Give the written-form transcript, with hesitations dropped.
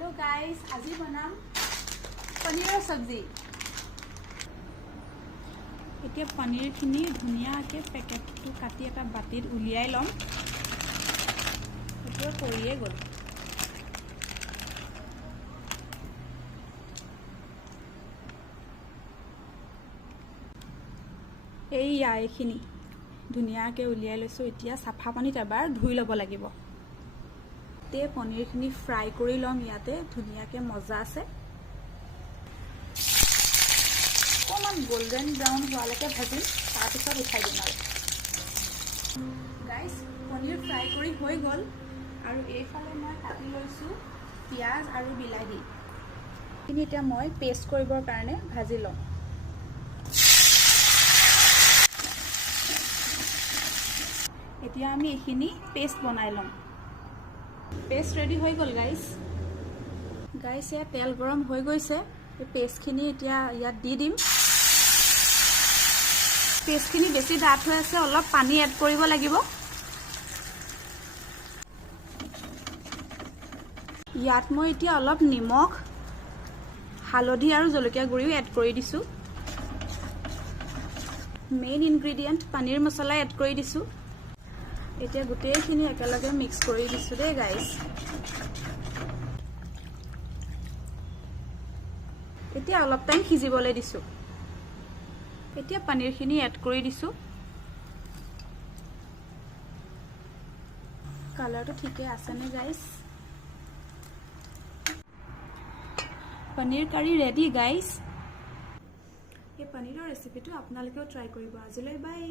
Hello guys, आज बनाम पनीर सब्जी। এতিয়া পনীৰখিনি ধুনীয়াকৈ পেকেটটো কাটি এটা বাটিত উলিয়াই লম। সেইটো কৰিয়ে গ'ল। এইখিনি ধুনীয়াকৈ উলিয়াই লৈছোঁ। এতিয়া চাফা পানীত এবাৰ ধুই ল'ব লাগিব। তে পনীৰখিনি ফ্ৰাই কৰি ল'ম। ইয়াতে ধুনীয়াকৈ মজা আছে। অকণমান গোল্ডেন ব্ৰাউন হোৱালৈকে ভাজিম, তাৰপিছত উঠাই দিম। আৰু গাইছ, পনীৰ ফ্ৰাই কৰি হৈ গ'ল। আৰু এইফালে মই কাটি লৈছোঁ পিঁয়াজ আৰু বিলাহী। এইখিনি এতিয়া মই পেষ্ট কৰিবৰ কাৰণে ভাজি ল'ম। এতিয়া আমি এইখিনি পেষ্ট বনাই ল'ম। পেষ্ট ৰেডি হৈ গ'ল গাইছ। ইয়াত তেল গৰম হৈ গৈছে। এই পেষ্টখিনি এতিয়া ইয়াত দি দিম। পেষ্টখিনি বেছি ডাঠ হৈ আছে, অলপ পানী এড কৰিব লাগিব। ইয়াত মই এতিয়া অলপ নিমখ, হালধি আৰু জলকীয়া গুড়িও এড কৰি দিছোঁ। মেইন ইনগ্ৰেডিয়েণ্ট পনীৰ মছলা এড কৰি দিছোঁ। এতিয়া গোটেইখিনি একেলগে মিক্স কৰি দিছোঁ দেই গাইছ। এতিয়া অলপ টাইম সিজিবলৈ দিছোঁ। এতিয়া পনীৰখিনি এড কৰি দিছোঁ। কালাৰটো ঠিকে আছেনে গাইছ? পনীৰ কাৰী ৰেডি গাইছ। এই পনীৰৰ ৰেচিপিটো আপোনালোকেও ট্ৰাই কৰিব। আজিলৈ বাই।